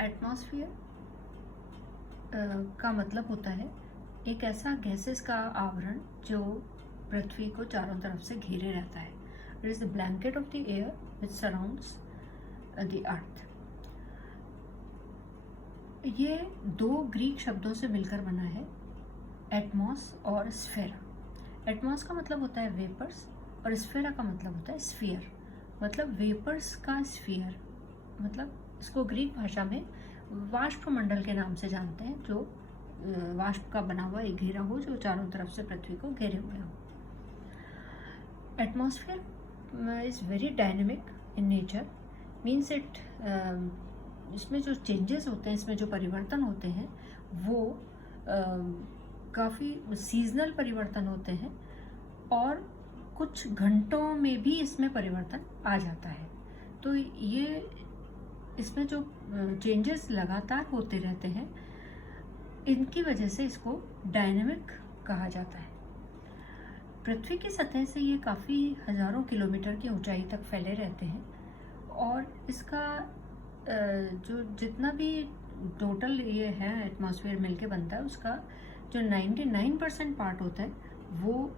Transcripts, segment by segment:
Atmosphere का मतलब होता है एक ऐसा गैसेस का आवरण जो पृथ्वी को चारों तरफ से घेरे रहता है। It is the blanket of the air which surrounds the earth. ये दो ग्रीक शब्दों से मिलकर बना है, एटमॉस और स्फेरा। एटमॉस का मतलब होता है वेपर्स और स्फेरा का मतलब होता है स्फीयर। मतलब वेपर्स का स्फीयर, मतलब इसको ग्रीक भाषा में वाष्पमंडल के नाम से जानते हैं, जो वाष्प का बना हुआ एक घेरा हो जो चारों तरफ से पृथ्वी को घेरे हुए हो। Atmosphere is very dynamic in nature, means it इसमें जो चेंजेस होते हैं, इसमें जो परिवर्तन होते हैं वो काफ़ी सीजनल परिवर्तन होते हैं और कुछ घंटों में भी इसमें परिवर्तन आ जाता है। तो ये इसमें जो चेंजेस लगातार होते रहते हैं, इनकी वजह से इसको डायनेमिक कहा जाता है। पृथ्वी की सतह से ये काफ़ी हज़ारों किलोमीटर की ऊंचाई तक फैले रहते हैं और इसका जो जितना भी टोटल ये है एटमॉस्फेयर मिलके बनता है, उसका जो 99% पार्ट होता है वो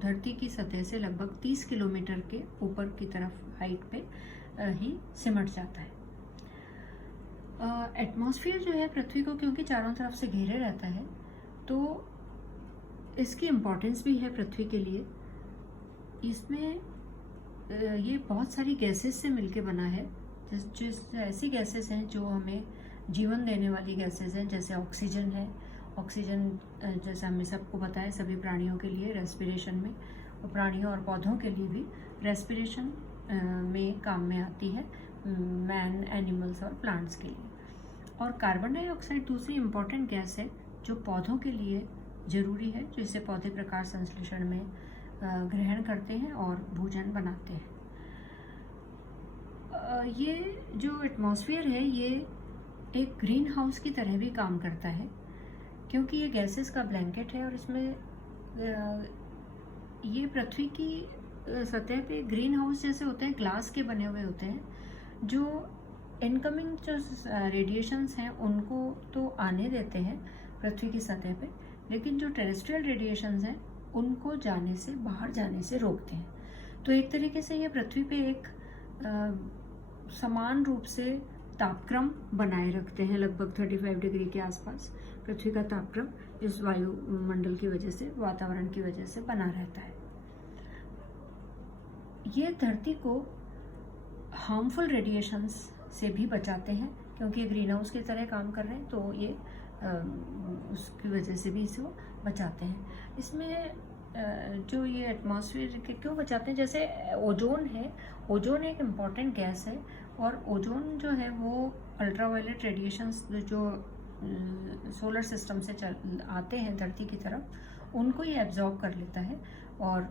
धरती की सतह से लगभग 30 किलोमीटर के ऊपर की तरफ हाइट पे ही सिमट जाता है। एटमॉस्फेयर जो है पृथ्वी को क्योंकि चारों तरफ से घेरे रहता है, तो इसकी इम्पोर्टेंस भी है पृथ्वी के लिए। इसमें ये बहुत सारी गैसेस से मिलके बना है, जिस ऐसी गैसेस हैं जो हमें जीवन देने वाली गैसेस हैं, जैसे ऑक्सीजन है। ऑक्सीजन जैसे हमें सबको पता है सभी प्राणियों के लिए रेस्पिरेशन में, और प्राणियों और पौधों के लिए भी रेस्पिरेशन में काम में आती है, मैन, एनिमल्स और प्लांट्स के लिए। और कार्बन डाइऑक्साइड दूसरी इम्पॉर्टेंट गैस है जो पौधों के लिए ज़रूरी है, जिसे पौधे प्रकाश संश्लेषण में ग्रहण करते हैं और भोजन बनाते हैं। ये जो एटमॉस्फेयर है ये एक ग्रीन हाउस की तरह भी काम करता है, क्योंकि ये गैसेस का ब्लैंकेट है और इसमें ये पृथ्वी की सतह पे ग्रीन हाउस जैसे होते हैं, ग्लास के बने हुए होते हैं, जो इनकमिंग जो रेडिएशंस हैं उनको तो आने देते हैं पृथ्वी की सतह पे, लेकिन जो टेरेस्ट्रियल रेडिएशंस हैं उनको जाने से, बाहर जाने से रोकते हैं। तो एक तरीके से ये पृथ्वी पे एक समान रूप से तापक्रम बनाए रखते हैं। लगभग 35 डिग्री के आसपास पृथ्वी का तापक्रम इस वायुमंडल की वजह से, वातावरण की वजह से बना रहता है। ये धरती को हार्मफुल रेडिएशंस से भी बचाते हैं, क्योंकि ये ग्रीन हाउस की तरह काम कर रहे हैं, तो ये उसकी वजह से भी इसको बचाते हैं। इसमें जो ये एटमॉस्फेयर के क्यों बचाते हैं, जैसे ओजोन है, ओजोन एक इम्पॉर्टेंट गैस है और ओजोन जो है वो अल्ट्रावायलेट रेडिएशंस जो सोलर सिस्टम से आते हैं धरती की तरफ, उनको ये एब्जॉर्ब कर लेता है और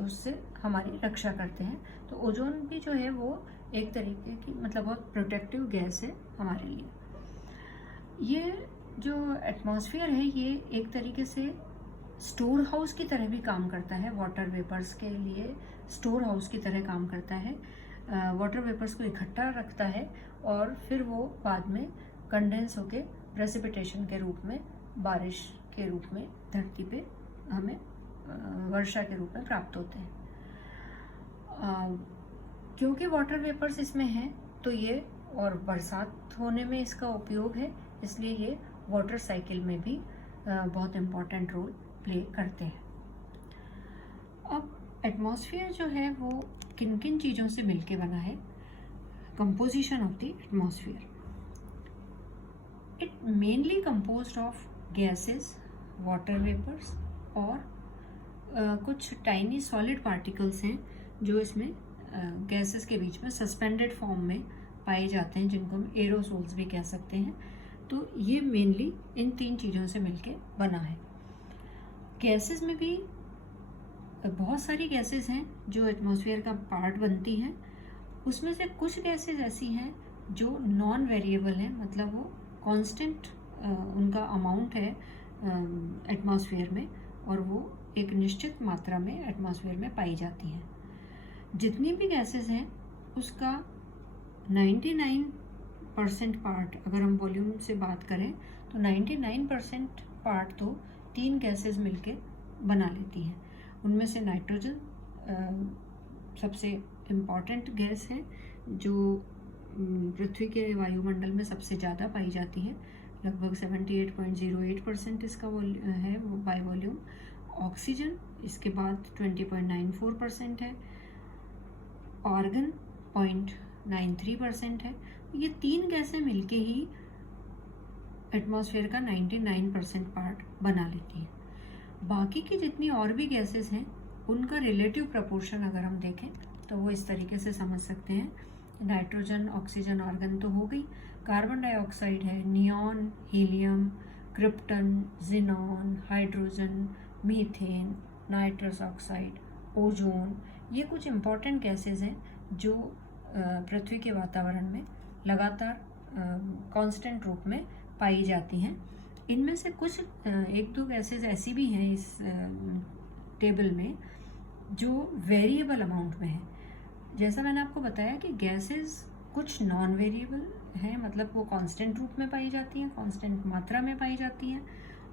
उससे हमारी रक्षा करते हैं। तो ओजोन भी जो है वो एक तरीके की, मतलब बहुत प्रोटेक्टिव गैस है हमारे लिए। ये जो एटमॉस्फेयर है ये एक तरीके से स्टोर हाउस की तरह भी काम करता है, वाटर वेपर्स के लिए स्टोर हाउस की तरह काम करता है। वाटर वेपर्स को इकट्ठा रखता है और फिर वो बाद में कंडेंस होके प्रेसिपिटेशन के रूप में, बारिश के रूप में धरती पे हमें वर्षा के रूप में प्राप्त होते हैं। क्योंकि वाटर वेपर्स इसमें हैं तो ये, और बरसात होने में इसका उपयोग है, इसलिए ये वाटर साइकिल में भी बहुत इम्पॉर्टेंट रोल प्ले करते हैं। अब एटमॉस्फेयर जो है वो किन किन चीज़ों से मिलके बना है, composition of the atmosphere. It mainly composed of gases, water vapours और कुछ टाइनी सॉलिड पार्टिकल्स हैं जो इसमें गैसेस के बीच में सस्पेंडेड फॉर्म में पाए जाते हैं, जिनको हम एरोसोल्स भी कह सकते हैं। तो ये मेनली इन तीन चीज़ों से मिलके बना है। गैसेस में भी बहुत सारी गैसेस हैं जो एटमॉस्फेयर का पार्ट बनती हैं। उसमें से कुछ गैसेस ऐसी हैं जो नॉन वेरिएबल हैं, मतलब वो कांस्टेंट उनका अमाउंट है एटमॉस्फेयर में, और वो एक निश्चित मात्रा में एटमॉस्फेयर में पाई जाती हैं। जितनी भी गैसेस हैं उसका 99 परसेंट पार्ट, अगर हम वॉल्यूम से बात करें तो 99% पार्ट तो 3 गैसेस मिलके बना लेती हैं। उनमें से नाइट्रोजन सबसे इम्पॉर्टेंट गैस है, जो पृथ्वी के वायुमंडल में सबसे ज़्यादा पाई जाती है। लगभग 78.08% इसका है बाय वॉल्यूम। ऑक्सीजन इसके बाद 20.94% है। आर्गन 0.93% है। ये 3 गैसें मिलके ही एटमॉस्फेयर का 99% पार्ट बना लेती है। बाकी की जितनी और भी गैसेस हैं उनका रिलेटिव प्रपोर्शन अगर हम देखें तो वो इस तरीके से समझ सकते हैं। नाइट्रोजन, ऑक्सीजन, आर्गन तो हो गई। कार्बन डाइऑक्साइड है, neon, helium, krypton, xenon, hydrogen, methane, nitrous oxide, ozone, ये कुछ इम्पॉर्टेंट गैसेस हैं जो पृथ्वी के वातावरण में लगातार कांस्टेंट रूप में पाई जाती हैं। इनमें से कुछ 1-2 गैसेस ऐसी भी हैं इस टेबल में जो वेरिएबल अमाउंट में है। जैसा मैंने आपको बताया कि गैसेस कुछ नॉन वेरिएबल हैं, मतलब वो कांस्टेंट रूप में पाई जाती हैं, कांस्टेंट मात्रा में पाई जाती हैं,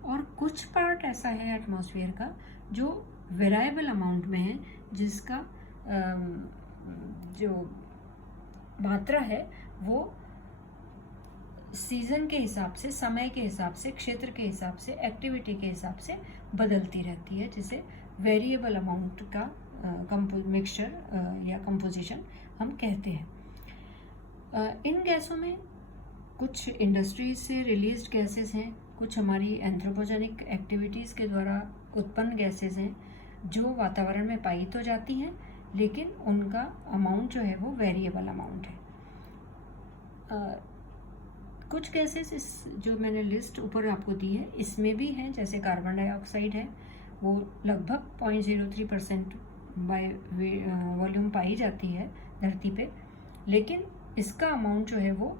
और कुछ पार्ट ऐसा है एटमॉस्फेयर का जो वेरिएबल अमाउंट में है, जिसका जो मात्रा है वो सीजन के हिसाब से, समय के हिसाब से, क्षेत्र के हिसाब से, एक्टिविटी के हिसाब से बदलती रहती है, जिसे वेरिएबल अमाउंट का मिक्सचर या कंपोजिशन हम कहते हैं। इन गैसों में कुछ इंडस्ट्रीज से रिलीज्ड गैसेस हैं, कुछ हमारी एंथ्रोपोजेनिक एक्टिविटीज़ के द्वारा उत्पन्न गैसेस हैं जो वातावरण में पाई तो जाती हैं, लेकिन उनका अमाउंट जो है वो वेरिएबल अमाउंट है। कुछ गैसेस इस जो मैंने लिस्ट ऊपर आपको दी है इसमें भी हैं, जैसे कार्बन डाइऑक्साइड है, वो लगभग 0.03% बाय वॉल्यूम पाई जाती है धरती पे, लेकिन इसका अमाउंट जो है वो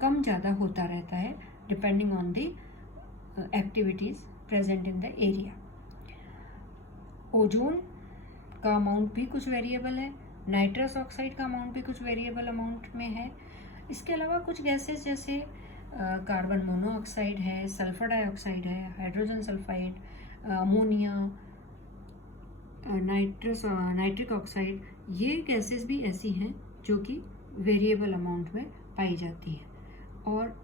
कम ज़्यादा होता रहता है depending on the activities present in the area. Ozone का अमाउंट भी कुछ वेरिएबल है, नाइट्रस ऑक्साइड का अमाउंट भी कुछ वेरिएबल अमाउंट में है। इसके अलावा कुछ गैसेस जैसे कार्बन मोनोऑक्साइड है, सल्फर डाइऑक्साइड है, hydrogen sulphide, ammonia, nitric oxide, ये गैसेस भी ऐसी हैं जो कि वेरिएबल अमाउंट में पाई जाती हैं, और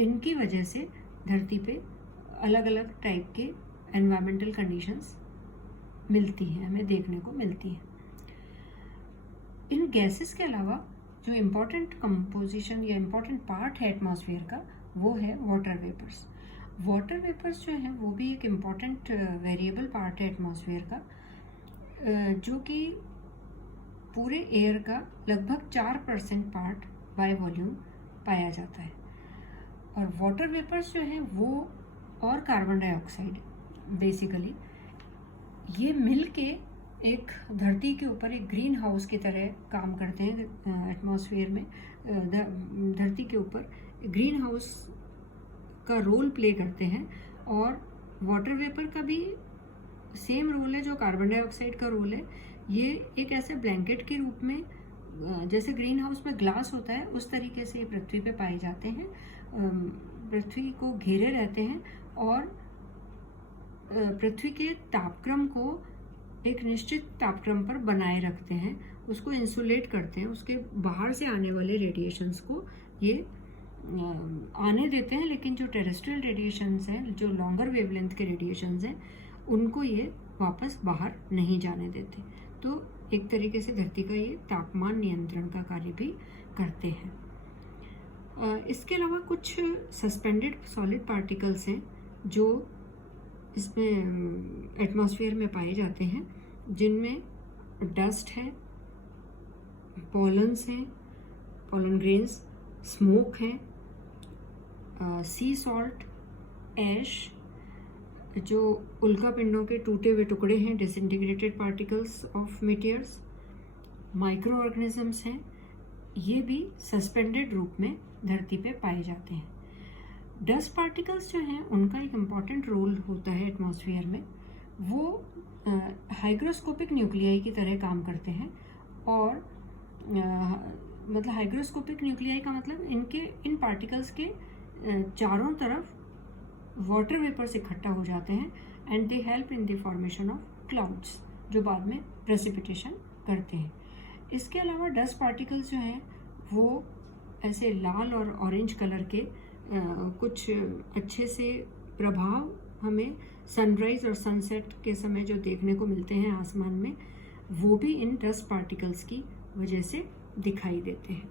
इनकी वजह से धरती पे अलग अलग टाइप के एनवायरमेंटल कंडीशंस मिलती हैं, हमें देखने को मिलती हैं। इन गैसेस के अलावा जो इम्पोर्टेंट कंपोजिशन या इम्पोर्टेंट पार्ट है एटमॉस्फेयर का वो है वाटर वेपर्स। वाटर वेपर्स जो हैं वो भी एक इम्पॉर्टेंट वेरिएबल पार्ट है एटमॉस्फेयर का, जो कि पूरे एयर का लगभग 4% पार्ट बाय वॉल्यूम पाया जाता है। और वाटर वेपर्स जो हैं वो और कार्बन डाइऑक्साइड बेसिकली ये मिल के एक धरती के ऊपर एक ग्रीन हाउस की तरह काम करते हैं। एटमॉस्फेयर में धरती के ऊपर ग्रीन हाउस का रोल प्ले करते हैं, और वाटर वेपर का भी सेम रोल है जो कार्बन डाइऑक्साइड का रोल है। ये एक ऐसे ब्लैंकेट के रूप में, जैसे ग्रीन हाउस में ग्लास होता है उस तरीके से पृथ्वी पे पाए जाते हैं, पृथ्वी को घेरे रहते हैं और पृथ्वी के तापक्रम को एक निश्चित तापक्रम पर बनाए रखते हैं, उसको इंसुलेट करते हैं, उसके बाहर से आने वाले रेडिएशंस को ये आने देते हैं, लेकिन जो टेरेस्ट्रियल रेडिएशंस हैं, जो लॉन्गर वेवलेंथ के रेडिएशंस हैं, उनको ये वापस बाहर नहीं जाने देते। तो एक तरीके से धरती का ये तापमान नियंत्रण का कार्य भी करते हैं। इसके अलावा कुछ सस्पेंडेड सॉलिड पार्टिकल्स हैं जो इसमें एटमॉस्फेयर में पाए जाते हैं, जिनमें डस्ट है, पोलन्स हैं, पोलन ग्रेन्स, स्मोक है, सी सॉल्ट, ऐश, जो उल्का पिंडों के टूटे हुए टुकड़े हैं, disintegrated particles of मीटियर्स, micro organisms हैं, ये भी सस्पेंडेड रूप में धरती पे पाए जाते हैं। डस्ट पार्टिकल्स जो हैं उनका एक इम्पॉर्टेंट रोल होता है एटमॉस्फेयर में, वो हाइग्रोस्कोपिक न्यूक्लियाई की तरह काम करते हैं और मतलब हाइग्रोस्कोपिक न्यूक्लियाई का मतलब इन पार्टिकल्स के चारों तरफ वाटर वेपर से इकट्ठा हो जाते हैं and they help in the formation of clouds, जो बाद में प्रेसिपिटेशन करते हैं। इसके अलावा डस्ट पार्टिकल्स जो हैं वो ऐसे लाल और ऑरेंज कलर के कुछ अच्छे से प्रभाव हमें सनराइज और सनसेट के समय जो देखने को मिलते हैं आसमान में, वो भी इन डस्ट पार्टिकल्स की वजह से दिखाई देते हैं।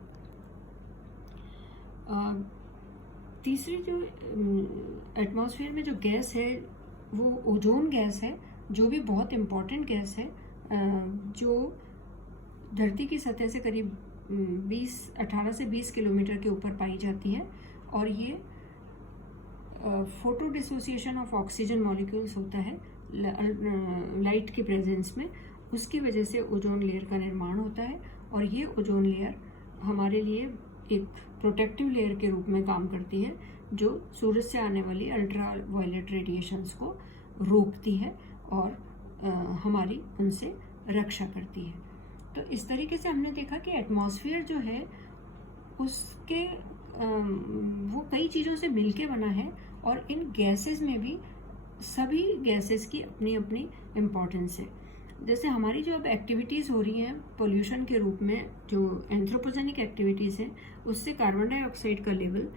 तीसरी जो एटमॉस्फेयर में जो गैस है वो ओजोन गैस है, जो भी बहुत इम्पॉर्टेंट गैस है, जो धरती की सतह से करीब 18 से 20 किलोमीटर के ऊपर पाई जाती है। और ये photo dissociation of oxygen molecules होता है लाइट के प्रेजेंस में, उसकी वजह से ओजोन लेयर का निर्माण होता है। और ये ओजोन लेयर हमारे लिए एक प्रोटेक्टिव लेयर के रूप में काम करती है, जो सूरज से आने वाली अल्ट्रा वायलेट रेडिएशंस को रोकती है और हमारी उनसे रक्षा करती है। तो इस तरीके से हमने देखा कि एटमॉस्फेयर जो है उसके वो कई चीज़ों से मिलके बना है, और इन गैसेस में भी सभी गैसेस की अपनी अपनी इम्पोर्टेंस है। जैसे हमारी जो अब एक्टिविटीज़ हो रही हैं पोल्यूशन के रूप में, जो एंथ्रोपोजेनिक एक्टिविटीज़ हैं, उससे कार्बन डाइऑक्साइड का लेवल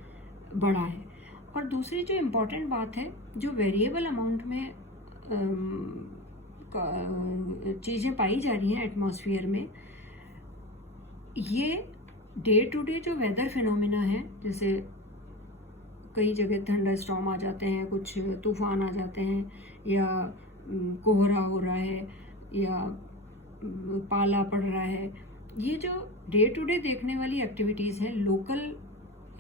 बढ़ा है। और दूसरी जो इम्पोर्टेंट बात है, जो वेरिएबल अमाउंट में चीज़ें पाई जा रही हैं एटमॉस्फेयर में, ये डे टू डे जो वेदर फिनोमिना है, जैसे कई जगह थंडर स्टॉर्म आ जाते हैं, कुछ तूफान आ जाते हैं, या कोहरा हो रहा है, या पाला पड़ रहा है, ये जो डे टू डे देखने वाली एक्टिविटीज़ हैं लोकल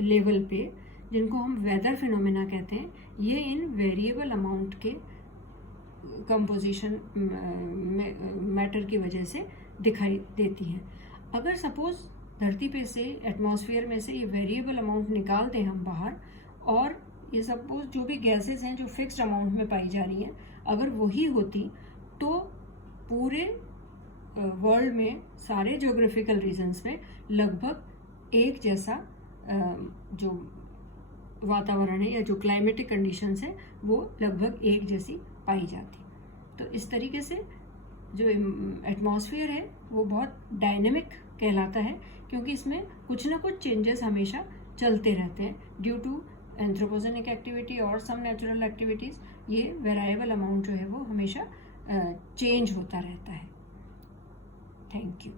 लेवल पे, जिनको हम वेदर फिनोमिना कहते हैं, ये इन वेरिएबल अमाउंट के कंपोजिशन मैटर की वजह से दिखाई देती हैं। अगर सपोज धरती पे से एटमॉस्फेयर में से ये वेरिएबल अमाउंट निकाल दें हम बाहर, और ये सपोज जो भी गैसेस हैं जो फिक्स्ड अमाउंट में पाई जा रही हैं, अगर वही होती तो पूरे वर्ल्ड में सारे ज्योग्राफिकल रीजन्स में लगभग एक जैसा जो वातावरण है या जो क्लाइमेटिक कंडीशंस है वो लगभग एक जैसी पाई जाती। तो इस तरीके से जो एटमॉस्फेयर है वो बहुत डायनेमिक कहलाता है, क्योंकि इसमें कुछ ना कुछ चेंजेस हमेशा चलते रहते हैं ड्यू टू एंथ्रोपोजेनिक एक्टिविटी और सम नेचुरल एक्टिविटीज़। ये वेरिएबल अमाउंट जो है वो हमेशा चेंज होता रहता है। Thank you.